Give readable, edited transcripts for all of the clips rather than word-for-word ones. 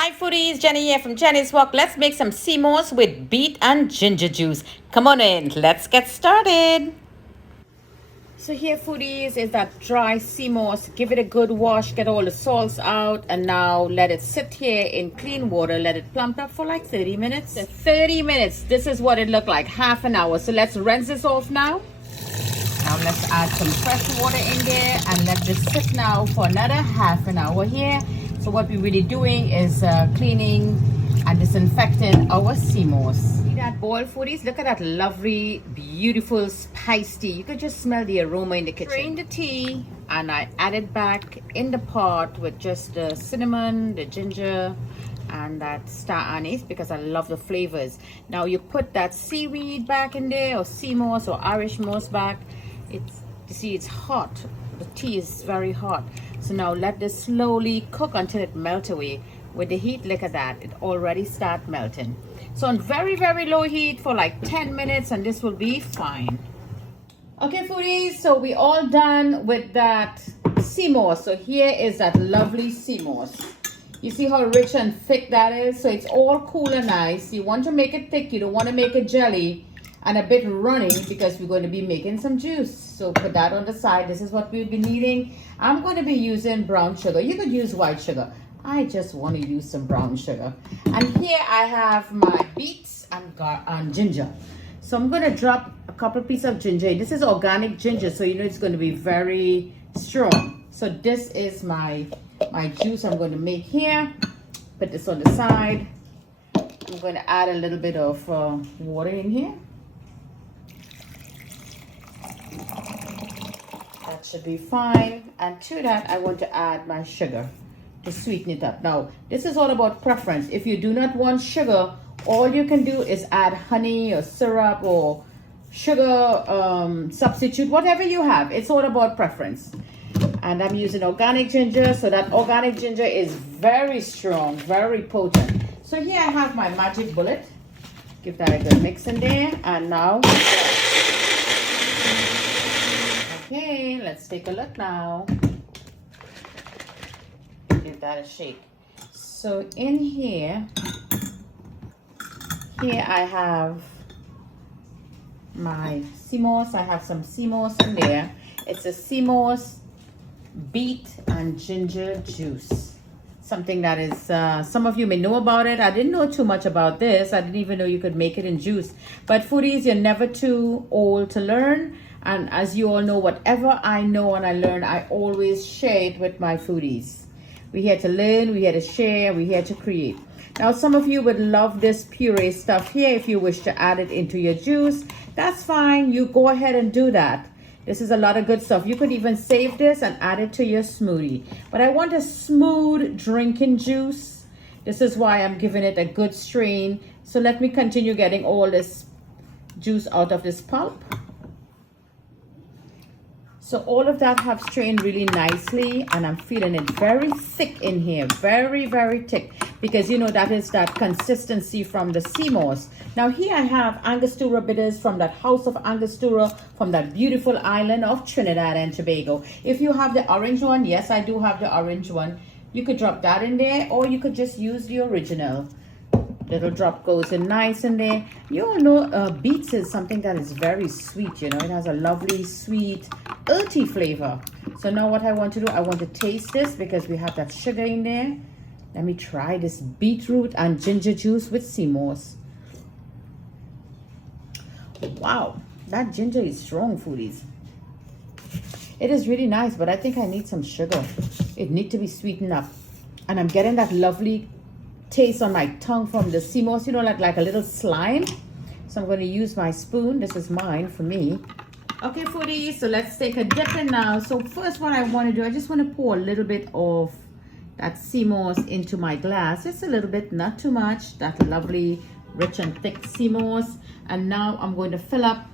Hi foodies, Jenny here from Jenny's Walk. Let's make some Seamoss with beet and ginger juice. Come on in, let's get started. So here foodies is that dry Seamoss. Give it a good wash, get all the salts out, and now let it sit here in clean water. Let it plump up for like 30 minutes. 30 minutes, this is what it looked like, half an hour. So let's rinse this off now. Now let's add some fresh water in there and let this sit now for another half an hour here. So what we're really doing is cleaning and disinfecting our Seamoss. See that boil foodies? Look at that lovely, beautiful spice tea. You could just smell the aroma in the kitchen. Drain the tea and I add it back in the pot with just the cinnamon, the ginger, and that star anise because I love the flavors. Now you put that seaweed back in there, or Seamoss or Irishmoss back. You see it's hot. The tea is very hot. So now let this slowly cook until it melts away. With the heat, look at that, it already start melting. So on very, very low heat for like 10 minutes and this will be fine. Okay foodies, so we all done with that Seamoss. So here is that lovely Seamoss. You see how rich and thick that is? So it's all cool and nice. You want to make it thick, you don't want to make it jelly and a bit runny because we're going to be making some juice. So put that on the side. This is what we'll be needing. I'm going to be using brown sugar. You could use white sugar. I just want to use some brown sugar. And here I have my beets and ginger. So I'm going to drop a couple pieces of ginger. This is organic ginger, so you know it's going to be very strong. So this is my juice I'm going to make here. Put this on the side. I'm going to add a little bit of water in here. That should be fine. And to that, I want to add my sugar to sweeten it up. Now, this is all about preference. If you do not want sugar, all you can do is add honey or syrup or sugar substitute, whatever you have. It's all about preference. And I'm using organic ginger, so that organic ginger is very strong, very potent. So here I have my magic bullet. Give that a good mix in there. And now, okay, let's take a look now. Give that a shake. So in here I have my Seamoss. I have some Seamoss in there. It's a Seamoss beet and ginger juice. Something that is, some of you may know about it. I didn't know too much about this. I didn't even know you could make it in juice. But foodies, you're never too old to learn. And as you all know, whatever I know and I learn, I always share it with my foodies. We're here to learn, we're here to share, we're here to create. Now, some of you would love this puree stuff here. If you wish to add it into your juice, that's fine. You go ahead and do that. This is a lot of good stuff. You could even save this and add it to your smoothie. But I want a smooth drinking juice. This is why I'm giving it a good strain. So let me continue getting all this juice out of this pulp. So all of that have strained really nicely and I'm feeling it very thick in here, very, very thick, because you know that is that consistency from the Seamoss. Now here I have Angostura bitters from that house of Angostura, from that beautiful island of Trinidad and Tobago. If you have the orange one, yes, I do have the orange one. You could drop that in there or you could just use the original. Little drop goes in nice in there. You all know beets is something that is very sweet, you know. It has a lovely, sweet, earthy flavor. So now what I want to do, I want to taste this because we have that sugar in there. Let me try this beetroot and ginger juice with Seamoss. Wow, that ginger is strong, foodies. It is really nice, but I think I need some sugar. It needs to be sweetened up. And I'm getting that lovely taste on my tongue from the Seamoss, you know, like a little slime. So I'm going to use my spoon. This is mine for me. Okay, foodies, so let's take a dip in now. So first what I want to do, I just want to pour a little bit of that Seamoss into my glass. Just a little bit, not too much. That lovely, rich and thick Seamoss. And now I'm going to fill up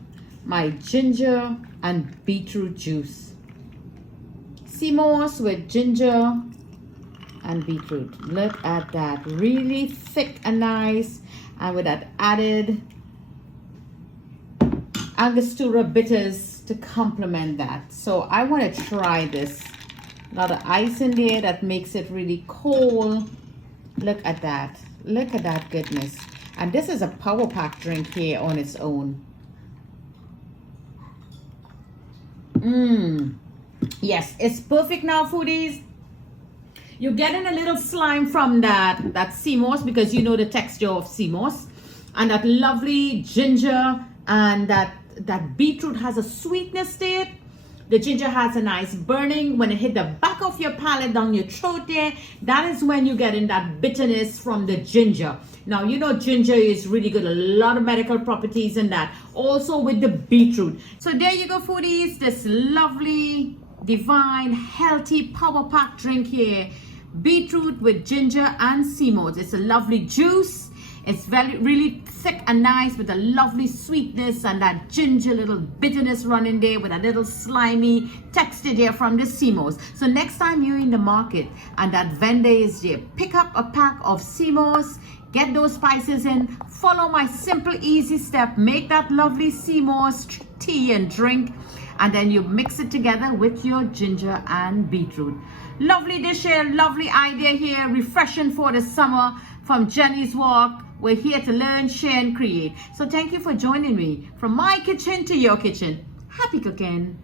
my ginger and beetroot juice. Seamoss with ginger and beetroot. Look at that, really thick and nice, and with that added Angostura bitters to complement that. So I want to try this. A lot of ice in there that makes it really cold. Look at that. Look at that goodness. And this is a power pack drink here on its own. Yes, it's perfect now, foodies. You're getting a little slime from that Seamoss, because you know the texture of Seamoss, and that lovely ginger, and that beetroot has a sweetness to it. The ginger has a nice burning. When it hit the back of your palate, down your throat there, that is when you're getting that bitterness from the ginger. Now, you know ginger is really good. A lot of medical properties in that. Also with the beetroot. So there you go, foodies. This lovely, divine, healthy power pack drink here. Beetroot with ginger and Seamoss. It's a lovely juice. It's really thick and nice with a lovely sweetness and that ginger little bitterness running there with a little slimy texture there from the Seamoss. So next time you're in the market and that vendor is there, pick up a pack of Seamoss, get those spices in, follow my simple easy step, make that lovely Seamoss tea and drink, and then you mix it together with your ginger and beetroot. Lovely dish here, lovely idea here, refreshing for the summer from Jenny's Walk. We're here to learn, share, and create. So thank you for joining me. From my kitchen to your kitchen. Happy cooking.